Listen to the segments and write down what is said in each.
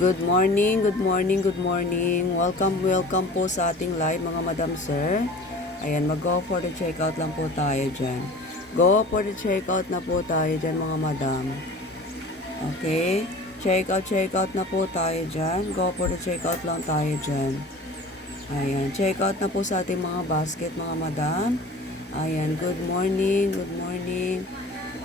Good morning, good morning, good morning. Welcome po sa ating live mga madam sir. Ayan, mag-go for the checkout lang po tayo dyan. Go for the checkout na po tayo dyan mga madam. Okay? Checkout na po tayo dyan. Go for the checkout lang tayo dyan. Ayan, checkout na po sa ating mga basket mga madam. Ayan, good morning, good morning.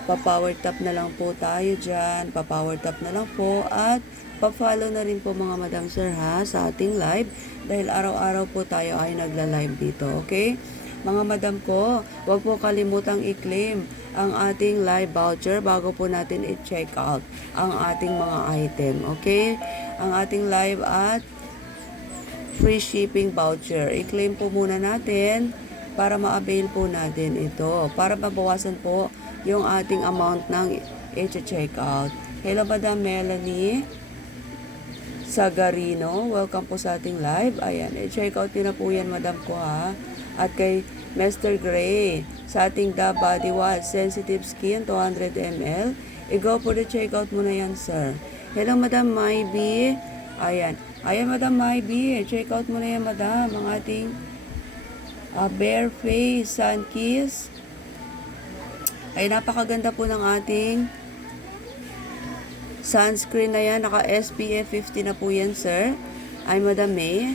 Pa-power tap na lang po tayo dyan. Pa-power tap na lang po at pa-follow na rin po mga madam sir ha sa ating live dahil araw-araw po tayo ay nagla-live dito, okay? Mga madam ko, huwag po kalimutang i-claim ang ating live voucher bago po natin i-check out ang ating mga item, okay? Ang ating live at free shipping voucher. I-claim po muna natin para ma-avail po natin ito. Para mabawasan po yung ating amount ng i-check out. Hello, Madam Melanie Sagarino. Welcome po sa ating live. Ayan, i-check out nyo na po yan, Madam ko ha. At kay Mr. Gray sa ating The Body Wash Sensitive Skin 200 ml. I-go po the check out muna yan, sir. Hello, Madam Maybe. Ayan. Ayan, Madam Maybe. Check out muna yan, Madam. Ang ating Bare Face Sun Kiss. Ay, napakaganda po ng ating sunscreen na yan. Naka SPF 50 na po yan, sir. Ay, Madam May.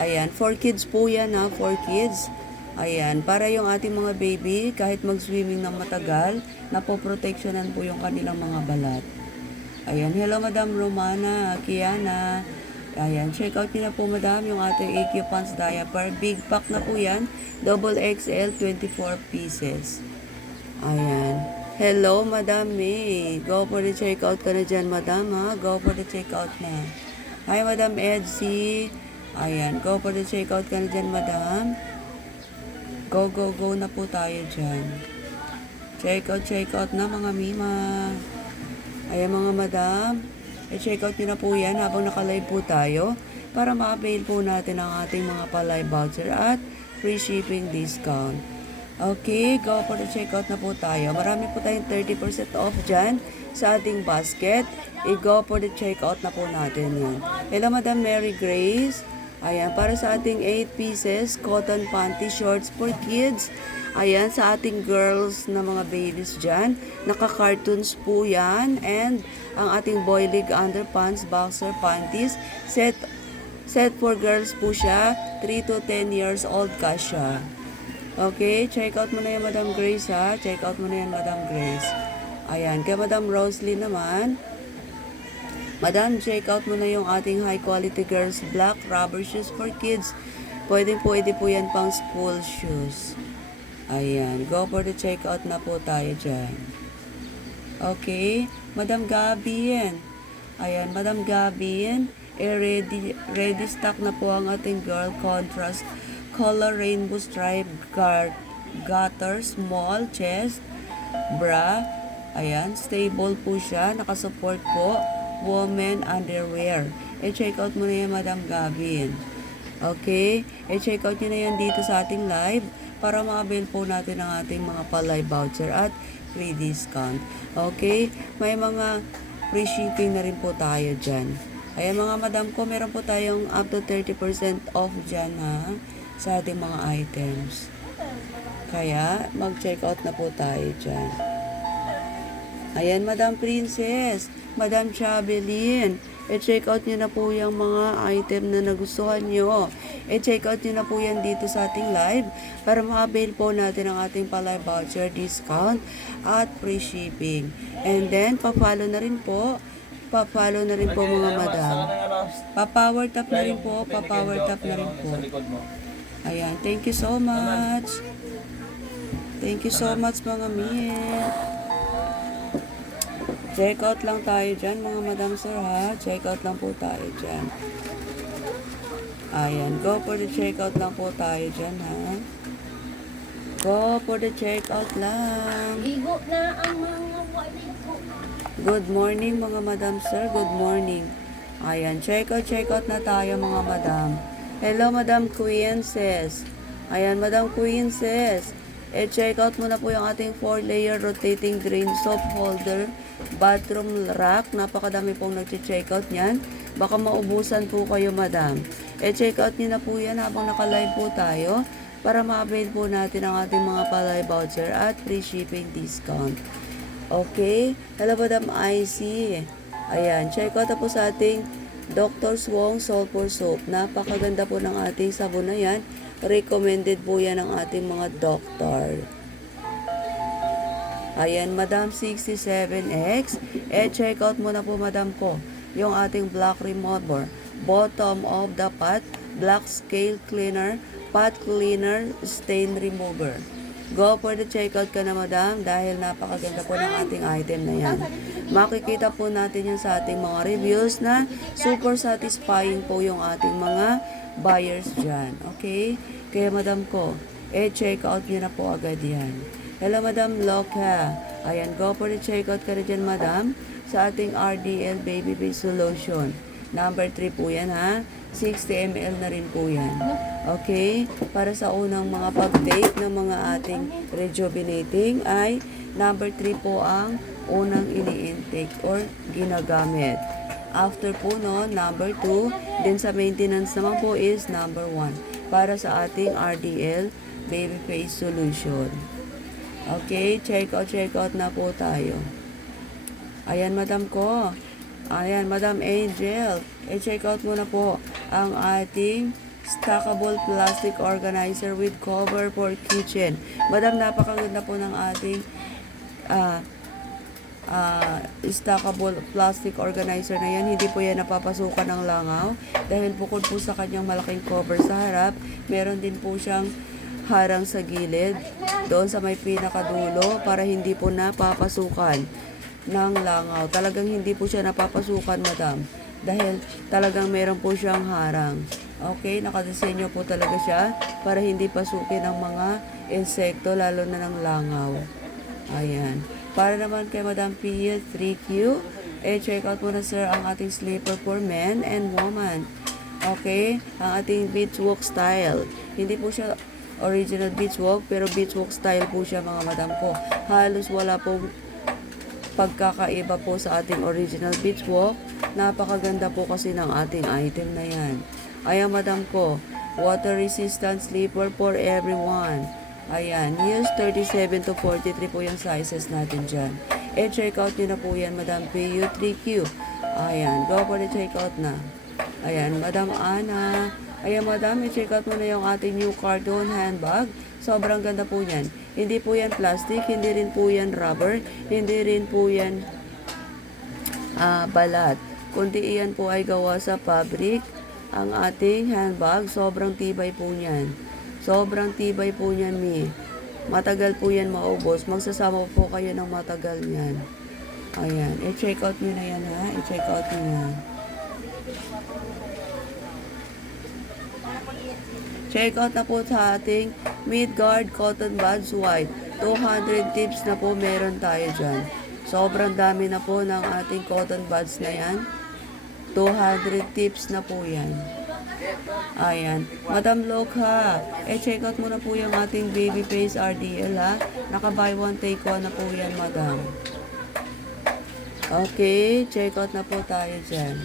Ayan, for kids po yan ha, for kids. Ayan, para yung ating mga baby, kahit mag-swimming ng matagal, napoproteksyonan po yung kanilang mga balat. Ayan, hello Madam Romana, Kiana. Ayan, check out nyo na po Madam yung ating AQ Pants diaper. Big pack na po yan, double XL, 24 pieces. Ayan. Hello Madam May. Go for the check out ka na dyan Madam ha. Go for the check out na. Hi Madam Edsy. Ayan, go for the check out ka na dyan Madam. Go na po tayo dyan. Check out na mga mima. Ayan mga madam, i-check out nyo na po yan habang naka-live po tayo para ma-avail po natin ang ating mga pa-live voucher at free shipping discount. Okay, go for the checkout na po tayo. Marami po tayong 30% off dyan sa ating basket. I-go for the checkout na po natin yan. Hello Madam Mary Grace. Ayan, para sa ating 8 pieces cotton panty shorts for kids. Ayan, sa ating girls na mga babies dyan. Naka-cartoons po yan. And ang ating boy league underpants, boxer panties. Set for girls po siya. 3 to 10 years old ka siya. Okay, check out mo na yan Madam Grace ha. Check out mo na yan Madam Grace. Ayan, kay Madam Roslyn naman. Madam, check out mo na yung ating high quality girls black rubber shoes for kids. Pwede po yan pang school shoes. Ayan, go for the checkout na po tayo dyan. Okay, Madam Gabin. Ayan, Madam Gabin, ready stock na po ang ating girl contrast color rainbow stripe garter small chest bra. Ayan, stable po siya, nakasupport po, women underwear. I-check out mo na yan, Madam Gabin. Okay, i-check out nyo na yan dito sa ating live para ma-avail po natin ang ating mga pa-live voucher at free discount. Okay, may mga free shipping na rin po tayo dyan. Ayan mga madam ko, meron po tayong up to 30% off dyan ha, sa ating mga items. Kaya, mag-check out na po tayo dyan. Ayan, Madam Princess, Madam Chabelin, i-check out nyo na po yung mga item na nagustuhan nyo. I-check out nyo na po yan dito sa ating live para ma-avail po natin ang ating pa-live voucher discount at free shipping. And then, pa-follow na rin po mga madam. Pa-power tap na rin po, Ayan, thank you so much. Thank you so much mga min. Check out lang tayo dyan mga madam sir ha. Check out lang po tayo dyan. Ayan, go for the check out lang po tayo dyan ha. Go for the check out lang. Igo na ang mga waligo. Good morning mga madam sir. Good morning. Ayan, check out na tayo mga madam. Hello Madam Queenses. Ayan, Madam Queenses. check out mo na po yung ating 4-layer rotating drain soap holder, bathroom rack. Napakadami pong nag-check out niyan. Baka maubusan po kayo, madam. Check out niyo na po yan habang naka-live po tayo para ma-avail po natin ang ating mga palay voucher at free shipping discount. Okay? Hello, Madam IC. Ayan, check out na po sa ating Dr. Wong Sulfur Soap. Napakaganda po ng ating sabon na yan. Recommended po yan ng ating mga doktor. Ayan, Madam 67X. Check out mo na po, Madam ko, yung ating black remover. Bottom of the pot, black scale cleaner, pot cleaner, stain remover. Go for the checkout ka na, Madam, dahil napakaganda po ng ating item na yan. Makikita po natin yan sa ating mga reviews na super satisfying po yung ating mga buyers dyan. Okay? Kaya, Madam ko, check out nyo na po agad yan. Hello, Madam Loka. Ayan, go for the checkout ka na dyan, Madam, sa ating RDL Baby Face Solution. Number 3 po yan, ha? 60 ml na rin po yan. Okay? Para sa unang mga pag-take ng mga ating rejuvenating ay number 3 po ang unang ini-intake or ginagamit. After po no, number 2, then sa maintenance naman po is number 1 para sa ating RDL Baby Face Solution. Okay, check out na po tayo. Ayan, Madam ko. Ayan, Madam Angel. Check out muna po ang ating stackable plastic organizer with cover for kitchen. Madam, napakaganda po ng ating stackable plastic organizer na yan. Hindi po yan napapasukan ng langaw dahil bukod po sa kanyang malaking cover sa harap, meron din po siyang harang sa gilid doon sa may pinakadulo para hindi po napapasukan ng langaw. Talagang hindi po siya napapasukan, Madam, dahil talagang meron po siyang harang. Okay, nakadesenyo po talaga siya para hindi pasukin ng mga insekto, lalo na ng langaw. Ayan. Para naman kay Madam Pia 3Q, check out muna, sir, ang ating slipper for men and woman. Okay, ang ating beachwalk style. Hindi po siya original beachwalk, pero beachwalk style po siya, mga madam ko. Halos wala pong pagkakaiba po sa ating original beachwalk. Napakaganda po kasi ng ating item na yan. Ayan, madam ko, water resistant slipper for everyone. Ayan, use 37 to 43 po yung sizes natin dyan. Check out nyo na po yan, Madam PU3Q. Ayan, go for the check out na. Ayan, Madam Ana. Ayan, Madam, i-check out mo na yung ating new carton handbag. Sobrang ganda po yan. Hindi po yan plastic, hindi rin po yan rubber, hindi rin po yan balat. Kundi iyan po ay gawa sa fabric. Ang ating handbag, sobrang tibay po niyan. Sobrang tibay po niyan, Mi. Matagal po yan maubos. Magsasama po kayo ng matagal niyan. Ayan. I-check out nyo na yan, ha? I-check out nyo yan. Check out na po sa ating Midgard Cotton Buds White. 200 tips na po meron tayo dyan. Sobrang dami na po ng ating cotton buds na yan. 200 tips na po yan. Ayan. Madam Loka, check out muna po yung ating baby face RDL, ha. Naka-buy one take one na po yan, madam. Okay, check out na po tayo dyan.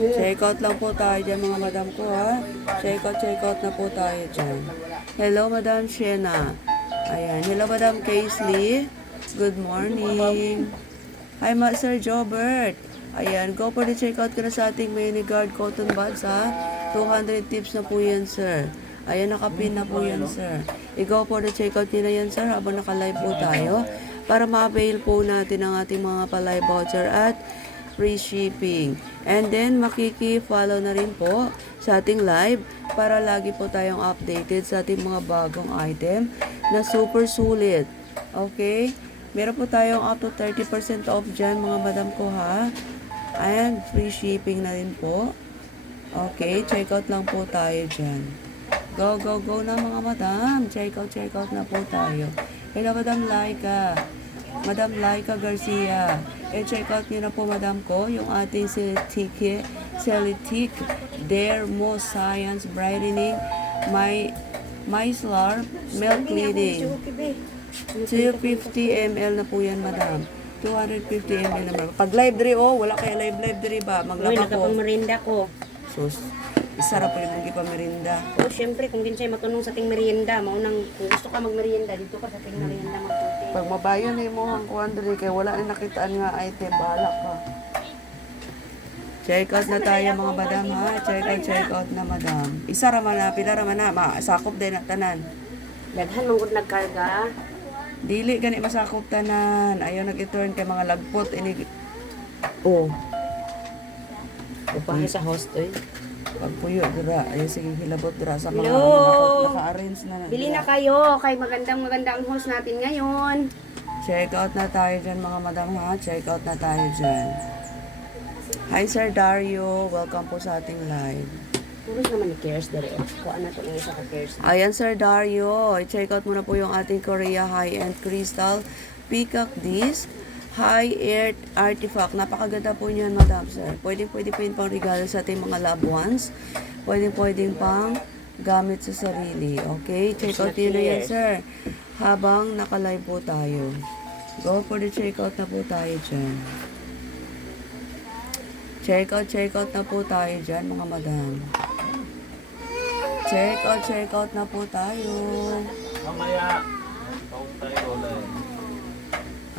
Check out lang po tayo dyan, mga madam ko, ha. Check out na po tayo dyan. Hello, Madam Shena. Ayan. Hello, Madam Kaisley. Good morning. Hi, Sir Jobert. Ayan, go for the checkout ka na sa ating Midgard Cotton Buds, ha. 200 tips na po yan, sir. Ayan, nakapin na po yan, sir. I-go for the checkout nyo na yan, sir, habang naka-live po tayo para ma-avail po natin ang ating mga palay voucher at free shipping. And then, makiki-follow na rin po sa ating live para lagi po tayong updated sa ating mga bagong item na super sulit. Okay? Meron po tayong up to 30% off dyan, mga madam ko, ha. And free shipping na rin po. Okay, check out lang po tayo dyan. Go na, mga madam. Check out na po tayo. Hello, Madam Laika. Madam Laika Garcia. Check out nyo na po, madam ko, yung ating Celitic, Dermoscience Brightening, Micellar Milk Cleaning. 250 ml na po yan, madam. 250 ml naman. Pag live dre, wala kaya live dre ba? Uy, Maglaba ko. nakapang merinda ko. Sus, isarap po yung pa merinda. Oh, syempre, kung ginsay matunong sa ting merienda, maunang kung gusto ka magmerienda, dito ka sa ting merienda magputi. Pag mabayo na mo ang kuhan dre, kaya wala na nakitaan nga item, bahala ka. Check out na tayo mga madam ha. Check out na madam. Isa raman na, pila raman na. Sakop din na tanan. Daghan mong gud nagkarga. Dili gani masakop tanan. Ayaw nag-turn kay mga lagpot. Oh. Upahe sa host, oy. Pagpuyo dira. Ayaw sige hilabot dira sa mga Hello? naka-arrange na. Bili na kayo, kay magandang ang host natin ngayon. Check out na tayo dyan mga madam ha. Check out na tayo dyan. Hi Sir Dario. Welcome po sa ating live. Puros naman ni Cares dere. Kuha na to ng isa ka Cares. Ayan Sir Dario. I-check out muna po yung ating Korea High-End Crystal Peacock Disc High Earth Artifact. Napakaganda po niyan madam sir. Pwede po yun pang regalo sa ating mga loved ones. Pwede pang gamit sa sarili. Okay? Check out yun na yan sir. Habang naka-live po tayo. Go for the check out na po tayo dyan. Check out na po tayo dyan mga madam. Check out na po tayo. Mamaya, kung tayo ulit.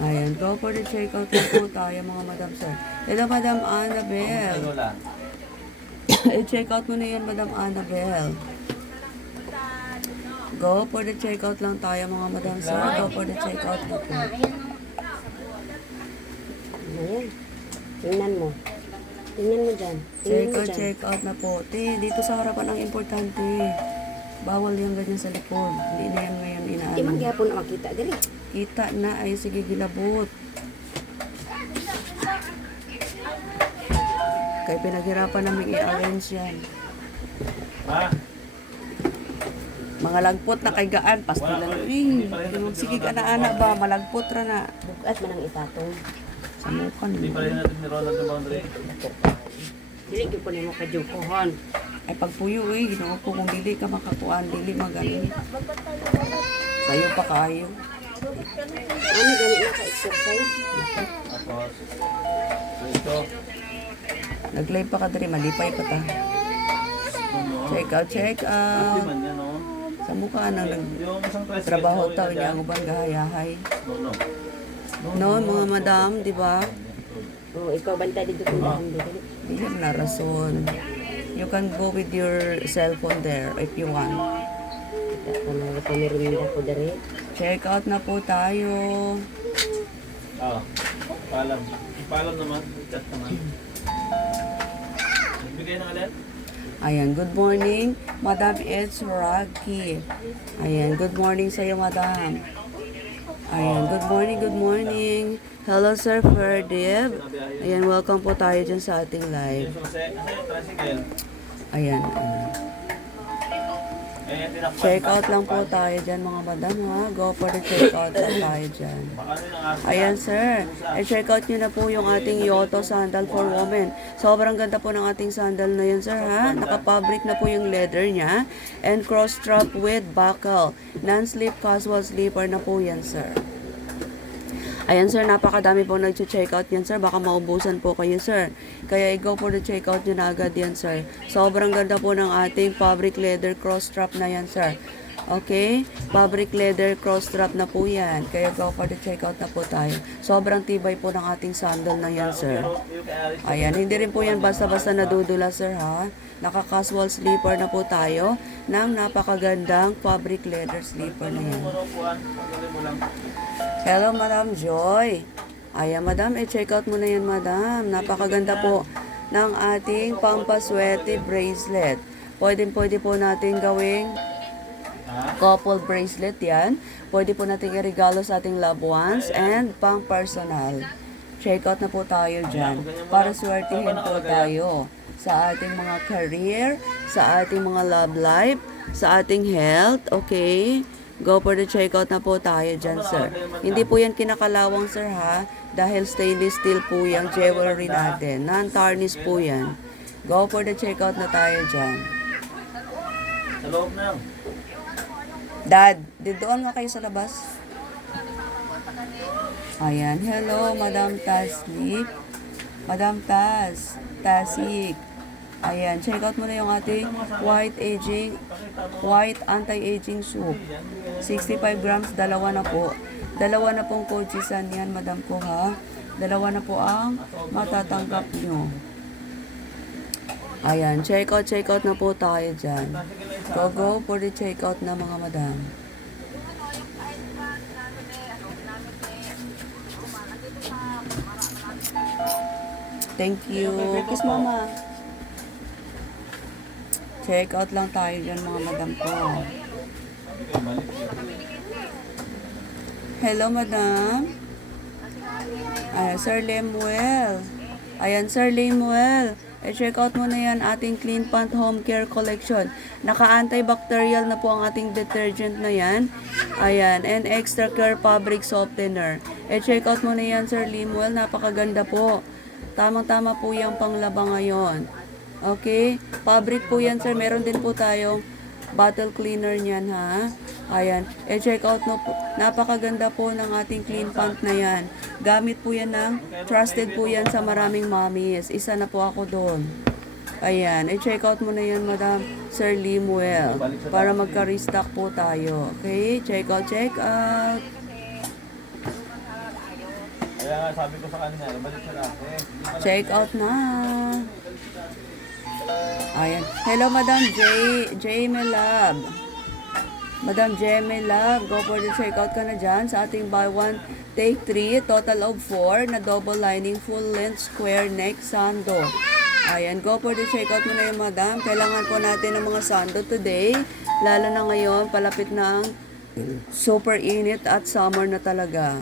Ayan, go for the check out na po tayo mga madam sir. Ito madam Annabelle. Tayo wala. I-check out mo na yan madam Annabelle. Go for the check out lang tayo mga madam sir. Go for the check out na po. Ayan. Tingnan mo. Tingnan mo dyan. Tingnan mo dyan. Check out na po. Dito sa harapan ang importante. Bawal yung ganyan sa likod. Hindi na yan ngayon Di inaano. man gyapon na makita diri. Kita na ay sige gilabot. Kaya pinaghirapan namin i-arrange yan. Ha? Mga lagpot na kay gaan. Pastilan. Sige ka na ana ba? Malagpot ra na. Bugat man ang itatong. Samukan Hindi pa mo. rin natin ni Ronald ng boundary. Dili gyud ko nimo kajukohon. Ay pagpuyo ginoo ko kung dili ka makakuan, dili magani. Sayo pa kayo. Ano gani na ka-exercise? Tapos, ito. Nag-live pa ka diri, malipay pa ta. Check out. Hindi man yan, no? Sa mukha nang Yung isang tricycle. nagtrabaho na tao uwi na niya dyan. ang uban gahayahay. No. Noon mga madam, di ba? Oh, ikaw bantay dito tindahan dito. Di yan na rason. You can go with your cellphone there if you want. Ako na ko merienda ko diri. Check out na po tayo. Ah, paalam. Paalam naman. Chat naman. Bigay ng alert? Ayan, good morning, Madam It's Rocky. Ayan, good morning sa iyo, Madam. Ayan, good morning. Hello, Sir Ferdiv. Ayan, welcome po tayo dyan sa ating live. Yung susi, yung tricycle. Ayan. Tinakpan Check na. out lang po tayo dyan, mga madam, ha? Go for the check out lang tayo dyan. Baka ano yung aso. Ayan, sir. I-check out nyo na po yung ating Yoto sandal for women. Sobrang ganda po ng ating sandal na yun, sir, ha? Naka-fabric na po yung leather niya. And cross-strap with buckle. Non-slip casual slipper na po yan, sir. Ayan, sir. Napakadami po nag-check out yan, sir. Baka maubusan po kayo, sir. Kaya i-go for the check out nyo na agad yan, sir. Sobrang ganda po ng ating fabric leather cross-strap na yan, sir. Okay? Fabric leather cross-strap na po yan. Kaya go for the check out na po tayo. Sobrang tibay po ng ating sandal na yan, sir. Yung kay Aris. Ayan, hindi rin po yan basta-basta nadudula, sir, ha? Naka-casual slipper na po tayo ng napakagandang fabric leather slipper na yan. Manupuan. Pagkali mo lang. Hello, Madam Joy. Ayan, Madam, i-check out mo na yan, Madam. Napakaganda po ng ating pampaswerte bracelet. Pwede po natin gawing couple bracelet yan. Pwede po natin i-regalo sa ating loved ones and pang personal. Check out na po tayo dyan para swertihin po tayo sa ating mga career, sa ating mga love life, sa ating health, okay? Go for the checkout na po tayo dyan, sir. Hindi po yan kinakalawang, sir, ha? Dahil stainless steel po yung jewelry natin. Non-tarnish po yan. Go for the checkout na tayo dyan. Sa loob na. Dad, doon nga kayo sa labas. Ayan. Hello, Madam Taslik. Madam Tasik. Ayan. Check out mo na yung ating white anti-aging soup. 65 grams, dalawa na po. Dalawa na pong kojisan yan, madam ko ha. Dalawa na po ang matatanggap nyo. Ayan. Check out na po tayo dyan. Go for the check out na mga madam. Thank you. Kiss mama. Check out lang tayo dyan mga madam ko. Hello madam. Sir Lemuel. Ayan Sir Lemuel. Check out mo na yan ating Clean Pant Home Care Collection. Naka-antibacterial na po ang ating detergent na yan. Ayan. And Extra Care Fabric Softener. Check out mo na yan Sir Lemuel. Napakaganda po. Tamang-tama po yung panglaba ngayon. Okay? Fabric po yan, sir. Meron din po tayong bottle cleaner niyan, ha? Ayan. Check out mo po. Napakaganda po ng ating clean pant na yan. Gamit po yan ng trusted po yan sa maraming mommies. Isa na po ako doon. Ayan. Check out mo na yan, Madam Sir Lemuel. Para magka-restock po tayo. Okay? Check out. Kaya nga sabi ko sa kanya, balik sa natin. Check out na. Ayan. Hello, Madam Jamie Love. Madam Jamie Love, go for the check out ka na dyan sa ating buy one, take 3, total of 4 na double lining, full length, square neck, sando. Ayan, go for the check out mo na yung madam. Kailangan po natin ng mga sando today. Lalo na ngayon, palapit na ang super init at summer na talaga.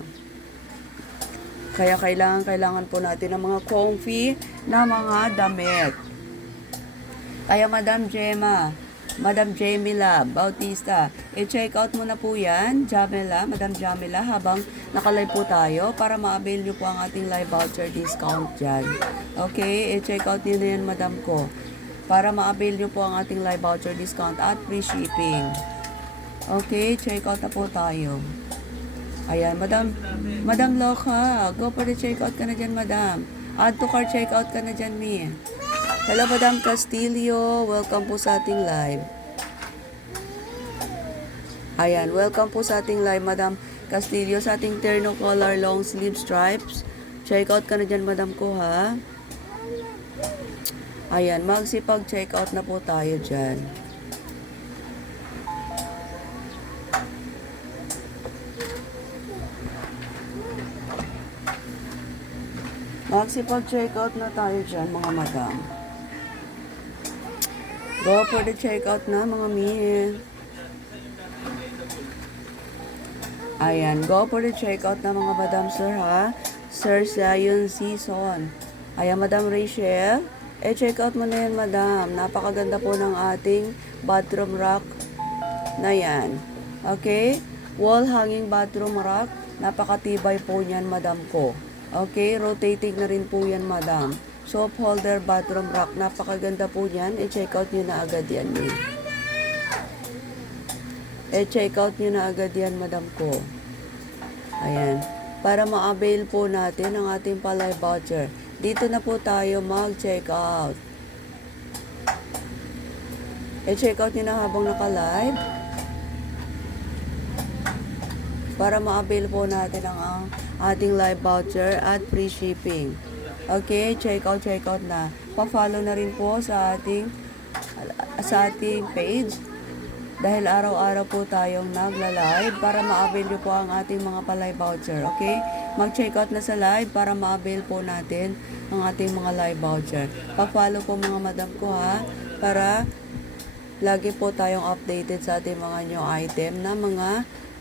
Kaya kailangan po natin ng mga comfy na mga damit. Kaya Madam Jamie Love Bautista, check out mo na po yan, Madam Jamila, habang nakalive po tayo para ma-avail nyo po ang ating live voucher discount dyan. Okay, check out nyo na yan, madam ko, para ma-avail nyo po ang ating live voucher discount at free shipping. Okay, check out na po tayo. Ayan, Madam Loka, go for the check out ka na dyan, madam. Add to cart, check out ka na dyan, mi. Hello, Madam Castillo. Welcome po sa ating live. Ayan, welcome po sa ating live, Madam Castillo, sa ating terno collar long sleeve stripes. Check out ka na dyan, madam ko, ha? Ayan, magsipag-check out na po tayo dyan. Magsipag-check out na tayo dyan, mga madam. Go for the checkout na, mga mi. Ayan, go for the checkout na, mga madam, sir, ha? Sir Zion Season. Ayan, Madam Rachel. Check out mo na yan, madam. Napakaganda po ng ating bathroom rack na yan. Okay? Wall hanging bathroom rack. Napakatibay po niyan, madam ko. Okay? Rotating na rin po yan, madam. Soap holder bathroom rack. Napakaganda po niyan. Check out nyo na agad yan. Check out nyo na agad yan, madam ko. Ayan. Para ma-avail po natin ang ating pa-live voucher. Dito na po tayo mag-check out. Check out nyo na habang naka-live. Para ma-avail po natin ang ating live voucher at free shipping. Okay, check out na. Pa-follow na rin po sa ating page. Dahil araw-araw po tayong nagla-live para ma-avail nyo po ang ating mga pa-live voucher. Okay? Mag-check out na sa live para ma-avail po natin ang ating mga live voucher. Pa-follow po mga madam ko, ha, para lagi po tayong updated sa ating mga new item na mga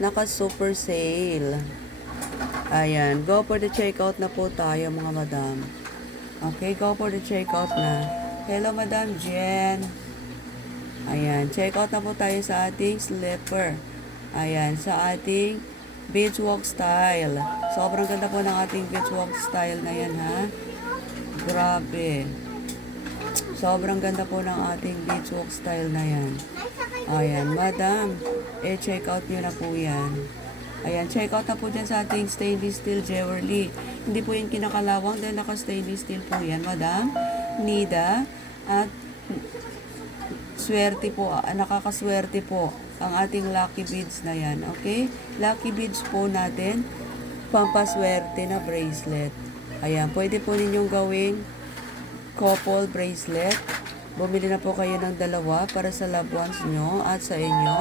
naka-super sale. Ayan, go for the checkout na po tayo, mga madam. Okay, go for the checkout na. Hello, Madam Jen. Ayan, checkout na po tayo sa ating slipper. Ayan, sa ating beach walk style. Sobrang ganda po ng ating beach walk style na yan, ha. Grabe. Sobrang ganda po ng ating beadswalk style na yan. Ayan, madam, check out nyo na po yan. Ayan, check out na po dyan sa ating stainless steel jewelry. Hindi po yung kinakalawang dahil naka-stainless steel po yan, madam. Nida. At swerte po, nakakaswerte po ang ating lucky beads na yan. Okay? Lucky beads po natin, pampaswerte na bracelet. Ayan, pwede po ninyong gawing couple bracelet. Bumili na po kayo ng dalawa para sa loved ones nyo at sa inyo.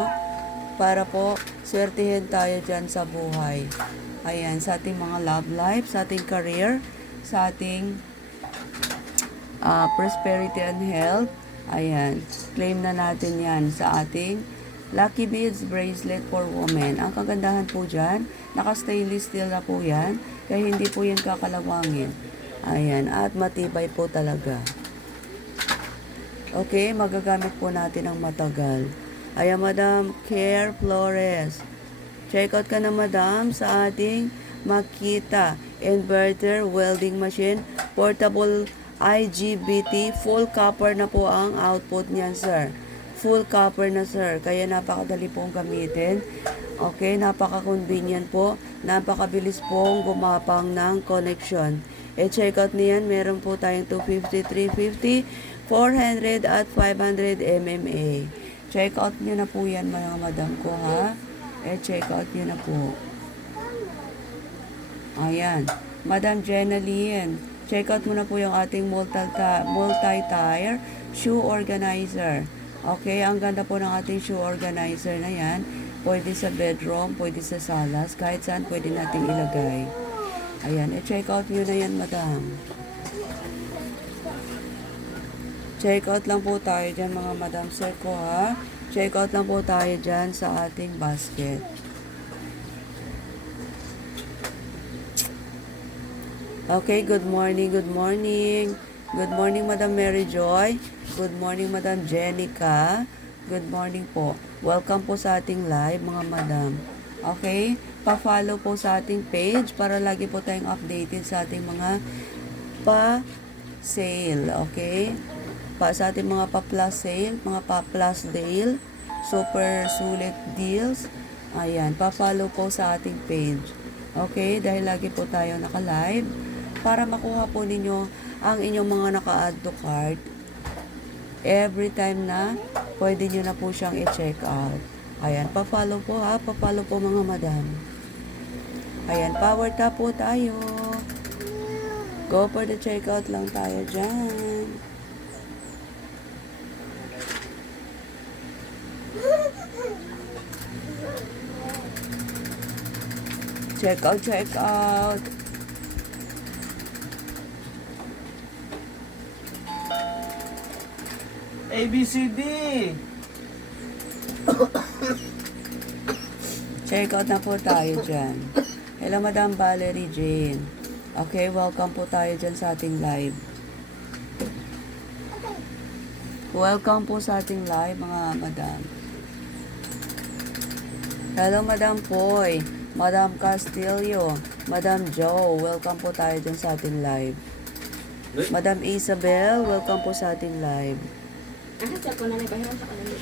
Para po, swertihin tayo dyan sa buhay. Ayan, sa ating mga love life, sa ating career, sa ating prosperity and health. Ayan, claim na natin yan sa ating Lucky Beads Bracelet for Women. Ang kagandahan po dyan, naka-stainless steel na po yan, kaya hindi po yan kakalawangin. Ayan, at matibay po talaga. Okay, magagamit po natin ng matagal. Ayan, Madam Care Flores. Check out ka na, Madam, sa ating Makita Inverter Welding Machine. Portable IGBT. Full copper na po ang output niyan, sir. Full copper na, sir. Kaya napakadali pong gamitin. Okay, napaka-convenient po. Napakabilis pong gumapang ng connection. Check out niyan, meron po tayong 250, 350, 400 at 500 MMA. Check out nyo na po yan, mga madam ko, ha? Check out nyo na po. Ayan. Madam Jenna Lynn, check out mo na po yung ating multi-tire shoe organizer. Okay, ang ganda po ng ating shoe organizer na yan. Pwede sa bedroom, pwede sa salas, kahit saan pwede natin ilagay. Ayan, check out nyo na yan, madam. Check out lang po tayo dyan, mga madam sir ko, ha? Check out lang po tayo dyan sa ating basket. Okay, good morning, good morning. Good morning, Madam Mary Joy. Good morning, Madam Jenica. Good morning po. Welcome po sa ating live, mga madam. Okay? Pa-follow po sa ating page para lagi po tayong updated sa ating mga pa-sale. Okay? Sa ating mga pa-plus sale, mga pa-plus deal, super sulit deals. Ayan, pa-follow po sa ating page. Okay? Dahil lagi po tayo naka-live para makuha po ninyo ang inyong mga naka-add to cart. Every time na pwede nyo na po siyang i-check out. Ayan, pa-follow po, ha? Pa-follow po, mga madam. Ayan, power tap po tayo. Go for the checkout lang tayo dyan. Check out, check out. ABCD! Check out na po tayo dyan. Hello, Madam Valerie Jane. Okay, welcome po tayo dyan sa ating live. Welcome po sa ating live, mga madam. Hello, Madam Poy, Madam Castillo, Madam Joe, welcome po tayo dyan sa ating live. Madam Isabel, welcome po sa ating live. Ano sa ko na nabahiran sa kanila?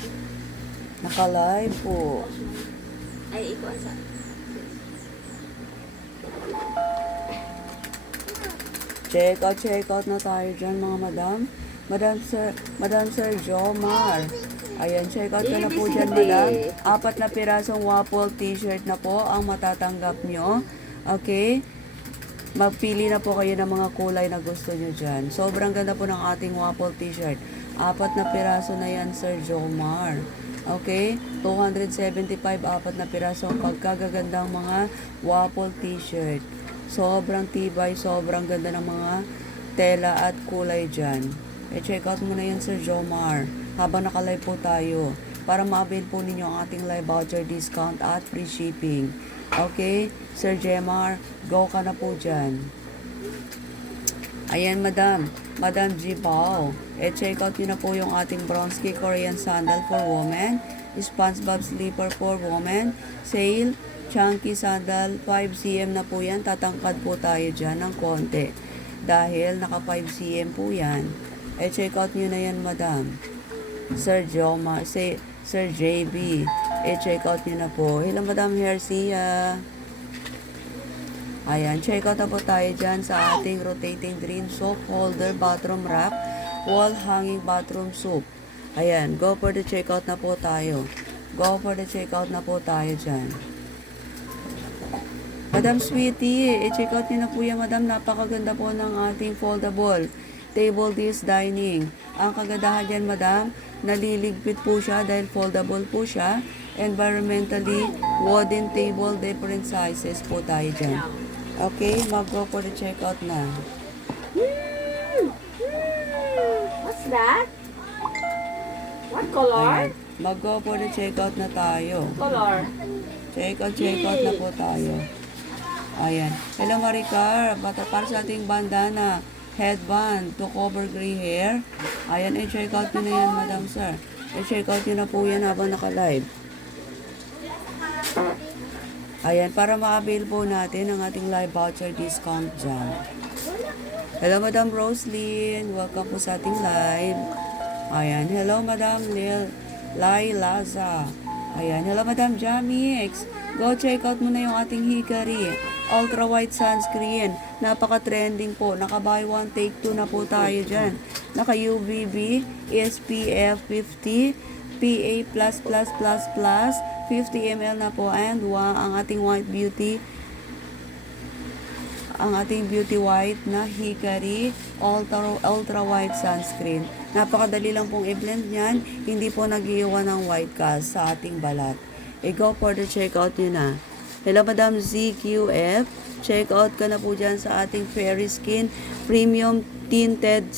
Naka-live po. Ay, ikaw ang sa... Check out na tayo dyan, mga madam. Madam Sir Jomar. Ayan, check out na po dyan, madam. 4 na pirasong waffle t-shirt na po ang matatanggap nyo. Okay? Magpili na po kayo ng mga kulay na gusto nyo dyan. Sobrang ganda po ng ating waffle t-shirt. 4 na piraso na yan, Sir Jomar. Okay? 275, 4 na piraso ang pagkagagandang mga waffle t-shirt. Sobrang tibay, sobrang ganda ng mga tela at kulay dyan. Check out mo na yan, Sir Jomar. Habang nakalive po tayo. Para ma-avail po ninyo ang ating live voucher discount at free shipping. Okay? Sir Jomar, go ka na po dyan. Ayan, madam. Madam G. Pao. Check out nyo na po yung ating Bronski Korean sandal for women. SpongeBob slipper for women. Sale. Chunky sandal. 5 cm na po yan. Tatangkad po tayo dyan ng konti. Dahil naka 5 cm po yan. check out nyo na yan, madam. Sir Joma, Sir JB, check out nyo na po. Hello, Madam Hercia. Ayan, check out na po tayo dyan sa ating rotating drain soap holder, bathroom rack, wall hanging bathroom soap. Ayan, go for the check out na po tayo. Go for the check out na po tayo dyan. Madam Sweetie, check out nyo na po yan, madam. Napakaganda po ng ating foldable table dish dining. Ang kagandahan dyan, madam, naliligpit po siya dahil foldable po siya. Environmentally, wooden table, different sizes po tayo dyan. Okay, mag-go for the checkout na. What's that? What color? Ayan, mag-go for the checkout na tayo. Color. Checkout na po tayo. Ayan. Hello, Maricar. Para sa ating bandana, headband to cover gray hair. Ayan, i-checkout nyo na yan, madam sir. I-checkout nyo na po yan habang naka-live. Ayan, para ma-avail po natin ang ating live voucher discount dyan. Hello, Madam Roslyn. Welcome po sa ating live. Ayan, hello, Madam Laza. Ayan, hello, Madam Jamix. Go check out muna yung ating Hikari Ultra White Sunscreen. Napaka-trending po. Naka-buy one, take two na po tayo dyan. Naka-UVB, SPF 50, PA++++, 50 ml na po, and ang ating white beauty, ang ating beauty white na Hikari Ultra White Sunscreen. Napakadali lang pong i-blend niyan, hindi po nag-iiwan ng white cast sa ating balat. Go for the checkout nyo na. Hello, Madam ZQF. Check out ka na po dyan sa ating Fairy Skin Premium Tinted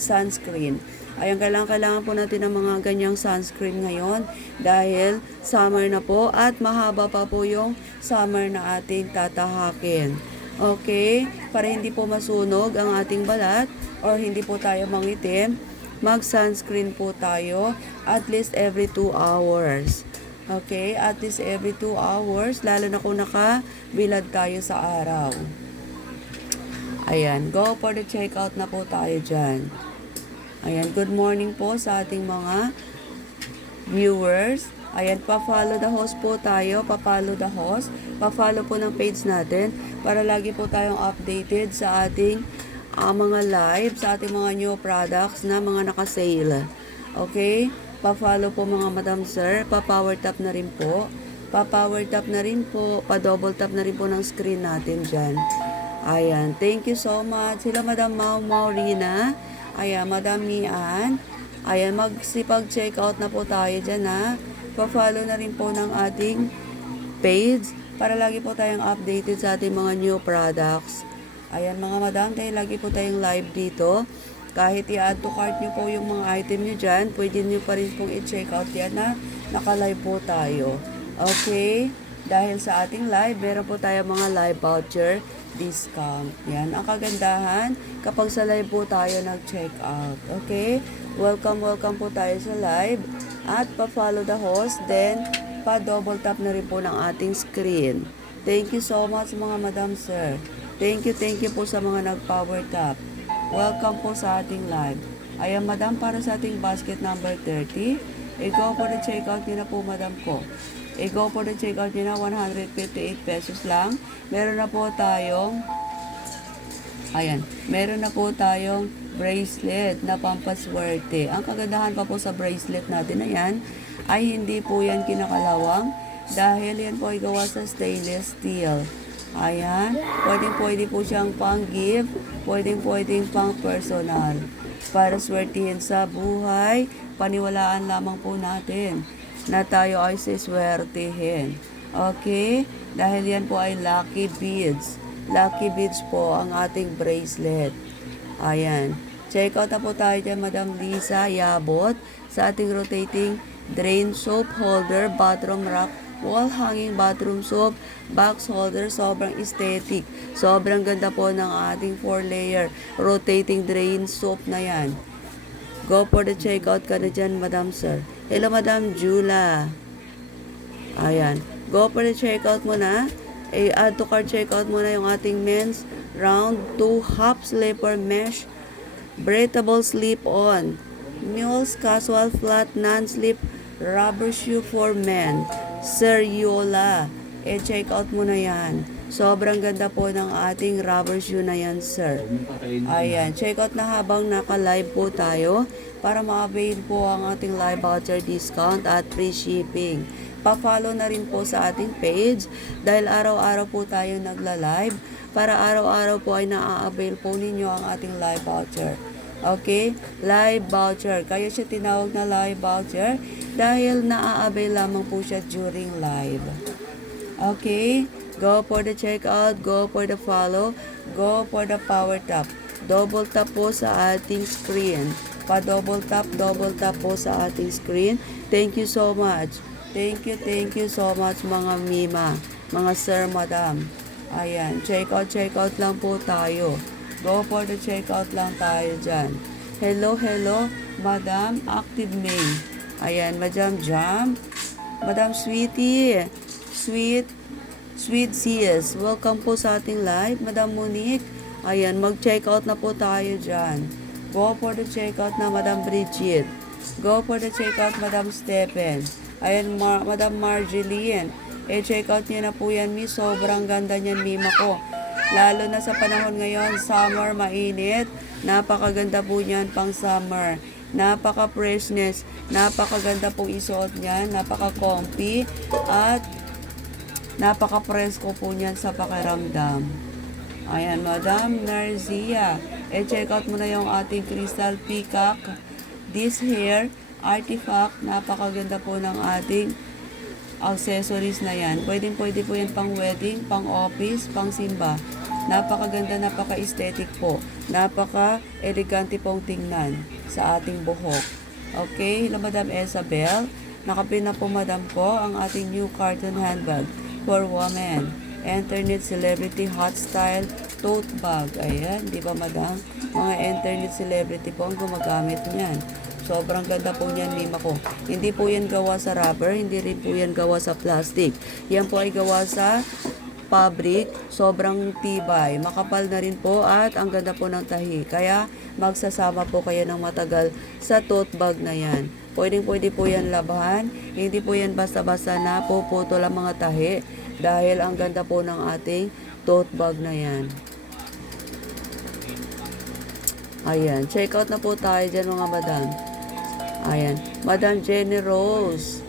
Sunscreen. Ayan, kailangan po natin ng mga ganyang sunscreen ngayon dahil summer na po at mahaba pa po yung summer na ating tatahakin. Okay? Para hindi po masunog ang ating balat or hindi po tayo mangitim, mag-sunscreen po tayo at least every 2 hours. Okay? At least every 2 hours, lalo na kung nakabilad tayo sa araw. Ayan, go for the checkout na po tayo dyan. Ayan, good morning po sa ating mga viewers. Ayan, pa-follow the host po tayo. Pa-follow the host. Pa-follow po ng page natin para lagi po tayong updated sa ating mga live, sa ating mga new products na mga naka-sale. Okay? Pa-follow po mga madam sir. Pa-power tap na rin po. Pa-power tap na rin po. Pa-double tap na rin po ng screen natin dyan. Ayan, thank you so much. Sila Madam Maurina. Ayan, Madam Mian. Ayan, magsipag-check out na po tayo dyan ha. Pa-follow na rin po ng ating page para lagi po tayong updated sa ating mga new products. Ayan mga madam, dahil lagi po tayong live dito. Kahit i-add to cart nyo po yung mga item nyo dyan, pwede nyo pa rin pong i-check out yan na naka-live po tayo. Okay? Dahil sa ating live, meron po tayo mga live voucher discount. Yan, ang kagandahan kapag sa live po tayo nag-check out. Okay? Welcome po tayo sa live at pa-follow the host, then pa-double tap na rin po ng ating screen. Thank you so much mga madam sir. Thank you po sa mga nag-power tap. Welcome po sa ating live. Ayan madam, para sa ating basket number 30, go for the checkout nyo na po madam ko. Go for the checkout nyo na, 158 pesos lang. Meron na po tayong bracelet na pampaswerte. Ang kagandahan pa po sa bracelet natin na yan ay hindi po yan kinakalawang dahil yan po ay gawa sa stainless steel. Ayan, pwede po siyang pang-gift, pwedeng pang personal. Para swertihin sa buhay, paniwalaan lamang po natin na tayo ay siswertihin. Okay? Dahil yan po ay lucky beads. Lucky beads po ang ating bracelet. Ayan. Check out na po tayo dyan, Madam Lisa Yabot, sa ating rotating drain soap holder, bathroom rack, wall hanging bathroom soap, box holder. Sobrang aesthetic. Sobrang ganda po ng ating 4-layer rotating drain soap na yan. Go for the checkout ka na dyan, Madam Sir. Hello, Madam Jula. Ayan. Go for the checkout mo na. Add to cart checkout mo na yung ating men's round 2 half slipper mesh breathable slip-on, mules casual flat non-slip rubber shoe for men, Sir Yola. Check out mo na yan. Sobrang ganda po ng ating rubber shoe na yan, sir. Ayan, check out na habang naka-live po tayo para ma-avail po ang ating live voucher discount at free shipping. Pa-follow na rin po sa ating page dahil araw-araw po tayo nagla-live para araw-araw po ay na-avail po ninyo ang ating live voucher. Okay? Live voucher. Kaya siya tinawag na live voucher dahil na-avail lamang po siya during live. Okay? Go for the checkout, go for the follow, go for the power tap. Double tap po sa ating screen. Pa-double tap po sa ating screen. Thank you so much. Thank you so much mga mima, mga sir, madam. Ayan, check out lang po tayo. Go for the checkout lang tayo dyan. Hello, Madam Active May. Ayan, Madam Jam, Madam Sweetie, Sweet CS. Welcome po sa ating live, Madam Monique. Ayan, mag-check out na po tayo dyan. Go for the checkout na Madam Bridget. Go for the checkout Madam Stephen. Ayan, Madam Marjeline. Check out niyo na po yan, mi. Sobrang ganda niyan, mima ko. Lalo na sa panahon ngayon, summer, mainit. Napakaganda po niyan pang summer. Napaka-freshness. Napakaganda pong isuot niyan. Napaka-comfy. At napaka-presko po niyan sa pakiramdam. Ayan, Madam Narzia. Check out mo na yung ating Crystal Peacock. This hair artifact. Napakaganda po ng ating accessories na yan. Pwede po yan pang wedding, pang office, pang simba. Napakaganda, napaka-aesthetic po. Napaka-elegante pong tingnan sa ating buhok. Okay, hello Madam Isabel. Nakapin na po Madam ko ang ating new carton handbag for women. Internet celebrity hot style tote bag. Ayan, di ba Madam? Mga internet celebrity po ang gumagamit niyan. Sobrang ganda po niyan, mima ko. Hindi po yan gawa sa rubber, hindi rin po yan gawa sa plastic. Yan po ay gawa sa fabric, sobrang tibay. Makapal na rin po at ang ganda po ng tahi. Kaya magsasama po kayo ng matagal sa tote bag na yan. Pwede po yan labahan. Hindi po yan basta-basta na puputol ang mga tahi dahil ang ganda po ng ating tote bag na yan. Ayan, check out na po tayo dyan mga madam. Ayan, Madam Jenny Rose.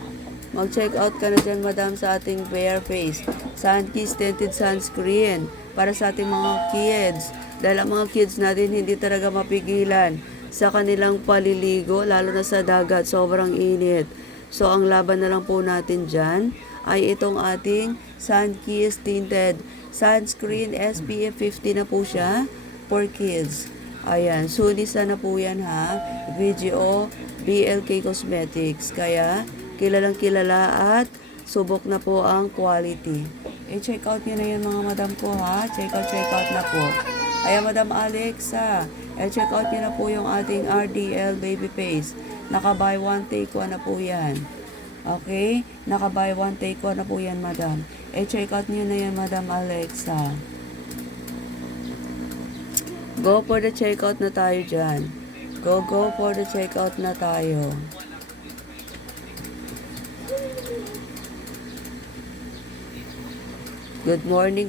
Mag-check out ka na dyan, madam, sa ating Bare Face Sunkiss Tinted Sunscreen para sa ating mga kids. Dahil ang mga kids natin hindi talaga mapigilan sa kanilang paliligo, lalo na sa dagat, sobrang init. So, ang laban na lang po natin dyan ay itong ating Sunkiss Tinted Sunscreen. SPF 50 na po siya for kids. Ayan, sunisa na po yan ha. VGO BLK Cosmetics. Kaya, kilalang kilala at subok na po ang quality. Check out nyo na yun mga madam ko ha. Check out na po. Ayan, Madam Alexa. Check out nyo na po yung ating RDL Baby Face. Naka-buy one, take one na po yan. Okay? Naka-buy one, take one na po yan, madam. Check out nyo na yan, Madam Alexa. Go for the checkout na tayo dyan. Go for the checkout na tayo. Good morning.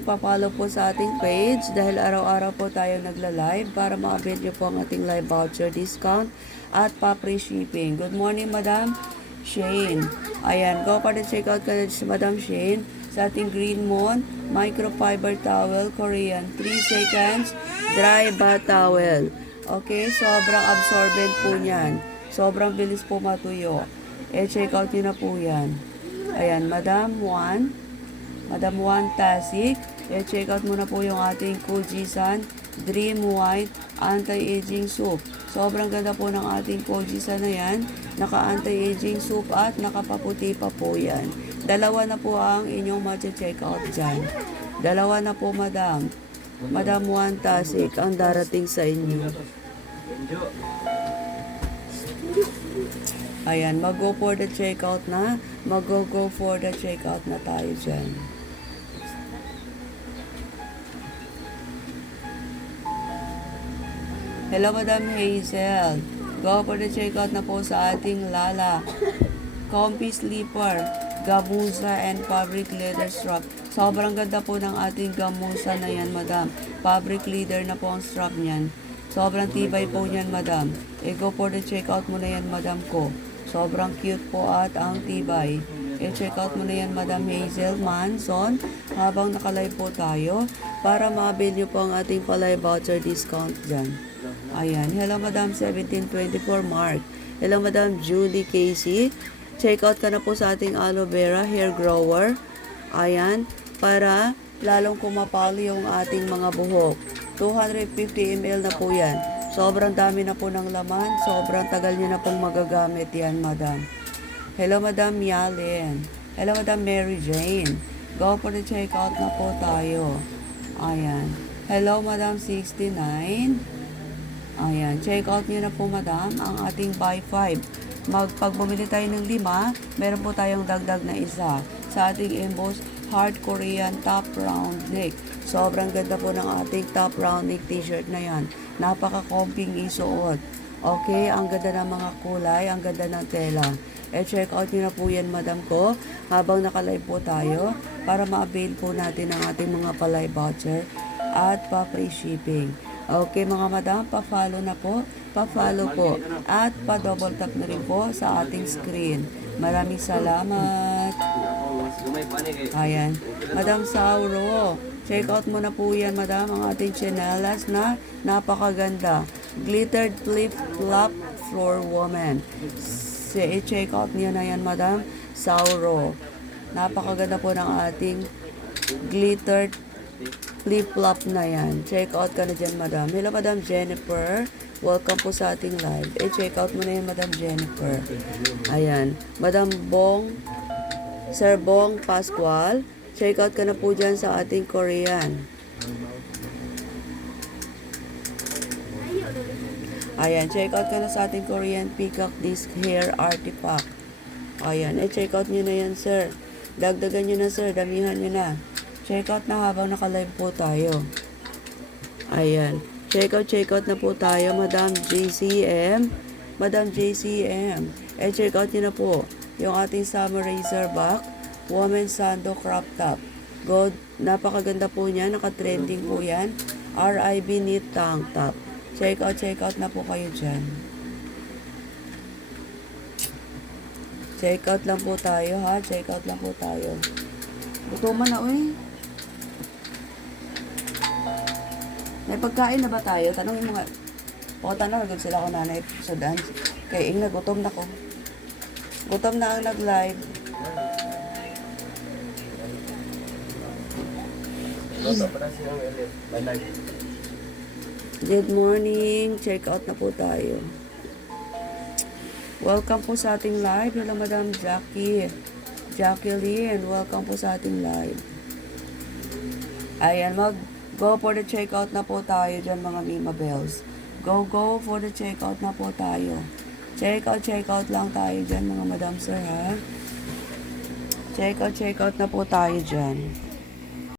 Papalo po sa ating page dahil araw-araw po tayo nagla-live para ma-avail nyo po ang ating live voucher discount at pa-free shipping. Good morning, Madam Shane. Ayan, go for the checkout ka na si Madam Shane sa ating Green Moon microfiber towel Korean 3 seconds dry bath towel. Okay, sobrang absorbent po niyan. Sobrang bilis po matuyo. Check out nyo na po yan. Ayan, Madam Juan Tasik. Check out muna po yung ating Kojisan Dream White Anti-Aging Soap. Sobrang ganda po ng ating Kojisan na yan. Naka-anti-aging soap at nakapaputi pa po yan. Dalawa na po ang inyong ma-check out dyan. Dalawa na po, Madam. Madam Juan Tasik ang darating sa inyo. Ayan, mag-go for the checkout na. Mag-go for the checkout na tayo dyan. Hello, Madam Hazel. Go for the checkout na po sa ating Lala. Comfy Sleeper, Gamuza, and Fabric Leather Strap. Sobrang ganda po ng ating Gamuza na yan, Madam. Fabric leather na po ang strap niyan. Sobrang tibay po niyan, Madam. Go for the checkout mo na yan, Madam ko. Sobrang cute po at ang tibay. I-check out mo na yan, Madam Hazel Manson, habang nakalive po tayo para ma-avail nyo po ang ating palay voucher discount dyan. Ayan. Hello, Madam 1724 Mark. Hello, Madam Julie Casey. Check out ka na po sa ating aloe vera hair grower. Ayan. Para lalong kumapal yung ating mga buhok. 250 ml na po yan. Sobrang dami na po ng laman. Sobrang tagal nyo na pong magagamit yan, Madam. Hello, Madam Yalin. Hello, Madam Mary Jane. Go for the checkout na po tayo. Ayan. Hello, Madam 69. Ayan. Checkout niyo na po, Madam, ang ating buy 5. Pag bumili tayo ng 5, meron po tayong dagdag na isa sa ating emboss Heart Korean top round neck. Sobrang ganda po ng ating top round neck t-shirt na yan. Napaka-comping isuot. Okay, ang ganda ng mga kulay, ang ganda ng tela. Check out nyo na po yan, Madam ko, habang nakalive po tayo para ma-avail po natin ang ating mga palay voucher at pa-free shipping. Okay, mga Madam, pa-follow na po, pa-follow po, at pa-double tap na rin po sa ating screen. Maraming salamat. Ayan. Madam Sauro, check out mo na po yan, Madam, ang ating chinelas na napakaganda. Glittered flip-flop floor woman. I-check out niyo na yan, Madam Sauro. Napakaganda po ng ating glittered flip-flop na yan. Check out ka na dyan, Madam. Hello, Madam Jennifer. Welcome po sa ating live. Check out mo na yan, Madam Jennifer. Ayan. Madam Bong, Sir Bong Pascual. Check out ka na po dyan sa ating Korean. Ayan, check out ka na sa ating Korean Peacock Disc Hair Artifact. Ayan, check out nyo na yan, sir. Dagdagan nyo na, sir. Damihan nyo na. Check out na habang naka-live po tayo. Ayan. Check out na po tayo, Madam JCM. Madam JCM. Check out nyo na po yung ating Summer Razorback Women's Sando Crop Top. Good. Napakaganda po niya. Naka-trending po yan. RIB Knit Tank Top. Check out na po kayo dyan. Check out lang po tayo, ha? Check out lang po tayo. Gutuman na, uy. May pagkain na ba tayo? Tanongin mo nga. O, tanong, nagod sila ko nanay sa dance. Kaya ing nagutom na ko. Gutom na ang nag-live. Good morning. Check out na po tayo. Welcome po sa ating live. Hello, Madam Jacqueline. Welcome po sa ating live. Ayan, go for the checkout na po tayo dyan, mga Mima Bells. Go for the checkout na po tayo. Check out lang tayo dyan, mga Madam Sir, ha? Check out na po tayo dyan.